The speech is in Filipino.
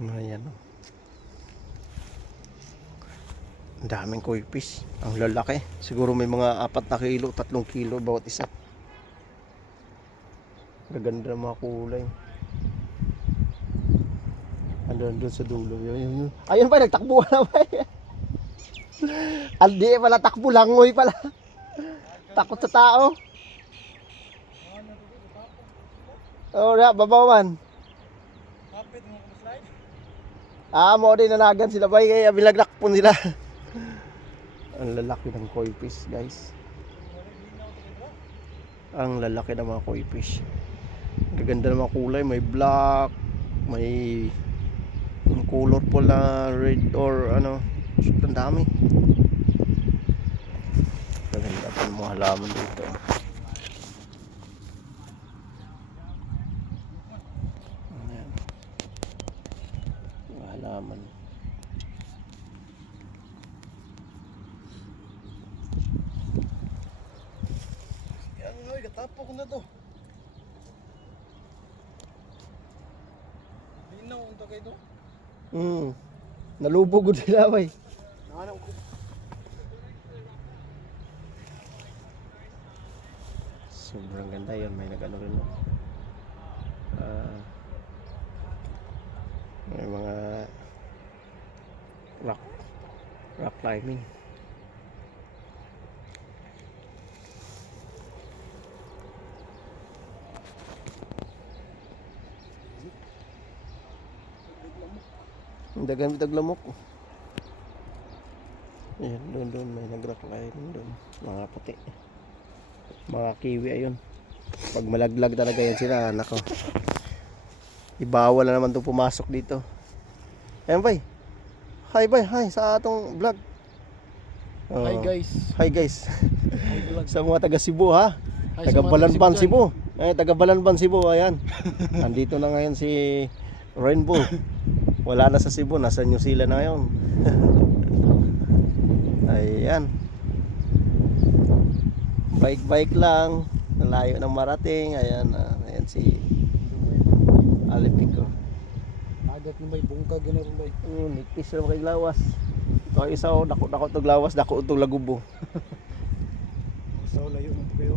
Ayan o. Ang daming koi fish. Ang lalaki. Siguro may mga apat na kilo, tatlong kilo bawat isa. Gaganda ng mga kulay. Andun doon sa dulo. Yun, yun, yun. Ayun pa, nagtakbo na ba? Aldi pala, takbo langoy pala. Takot sa tao. Oh, na, babawan. Kapit mo slide. Ah, mo din nanagan sila bay kaya bilagnak po nila. Ang lalaki ng koi fish, guys. Ang lalaki ng mga koi fish. Gaganda ng mga kulay, may black, may yung colorful na red or ano, ang dami. Gaganda pa ng mga halaman dito. Halaman. Yan nga, katapo ko na to. Linaw unta kayo to. Hmm. Nalubog ko sila bay. Nanganang ko. Sobrang ganda yun. May nag-ano rin. no? Ah, may mga rock rock climbing. Ang dagan bitag lamok. Ayan, doon doon may nag-rock climbing doon. Mga puti. Mga kiwi ayun. Pag malaglag talaga yan sila, nako. Ibawal na naman itong pumasok dito. Ayan bay. Hi bay, hi sa atong vlog. Oh, Hi guys. Hi guys. Hi sa mga taga Cebu ha. Hi Taga Balanban Cebu. Eh, taga Balanban Cebu, ayan. Nandito na ngayon si Rainbow. Wala na sa Cebu, nasa New Zealand na ngayon. ayan. Bike-bike lang. Nalayo ng marating. Ayan, ah, ayan si Alipico. Agat mo bay, bungkag gano'n rin bay. Oh, nipis na kay lawas. Ito isa oh, dako dako tog lawas, dako tog lagubo. Sa layo mo kayo.